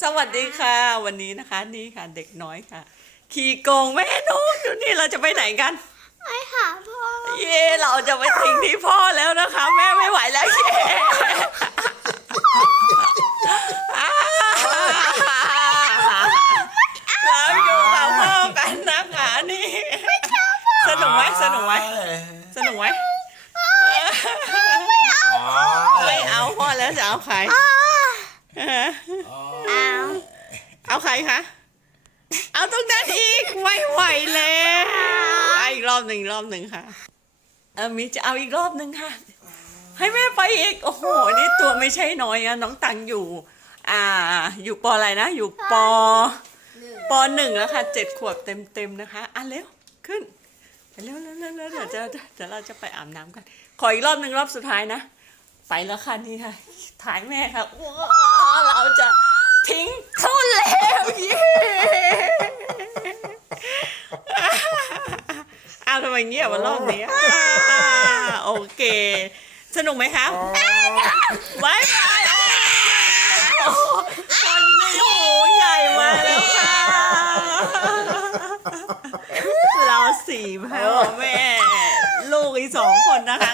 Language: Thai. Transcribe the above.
สวัสดีค่ะ วันนี้นะคะนี่ค่ะเด็กน้อยค่ะ ขี่โกงแม่นุกอยู่นี่เราจะไปไหนกัน ไปหาพ่อ เย่เราจะไปทิ้งที่พ่อแล้วนะคะ แม่ไม่ไหวแล้วเย่อ่าเราอยู่กับพ่อกันนะคะนี่สนุกไหมสนุกไหมสนุกไหมอ๋อไม่เอาพ่อแล้วจะเอาใครฮะ เอาใครคะ เอาตรงนั้นอีกไม่ไหวแล้วเอาอีกรอบหนึ่งรอบหนึ่งค่ะเออมีจะเอาอีกรอบหนึ่งค่ะ ให้แม่ไปอีก โอ้โห นี่ตัวไม่ใช่น้อยอะน้องตังอยู่ อ่า อยู่ปออะไรนะ อยู่ปอ ปอหนึ่งแล้วค่ะเจ็ดขวบเต็มเต็มๆนะคะอะเร็วขึ้นเร็วเร็วเร็วเร็วเดี๋ยวจะเดี๋ยวเราจะไปอาบน้ำกัน ขออีกรอบหนึ่งรอบสุดท้ายนะ ไปแล้วค่ะนี่ค่ะ ถ่ายแม่ค่ะว้าเราจะทิ้งเขาแล้วเย้เอาทำ ไมเงียบวะรอบนี้อ่าโอเค สนุกไหมคะบายบายโอ้โหคนนี้หูใหญ่มาแล้วค่ะ เราสี่พ่อแม่ ลูกอีกสองคนนะคะ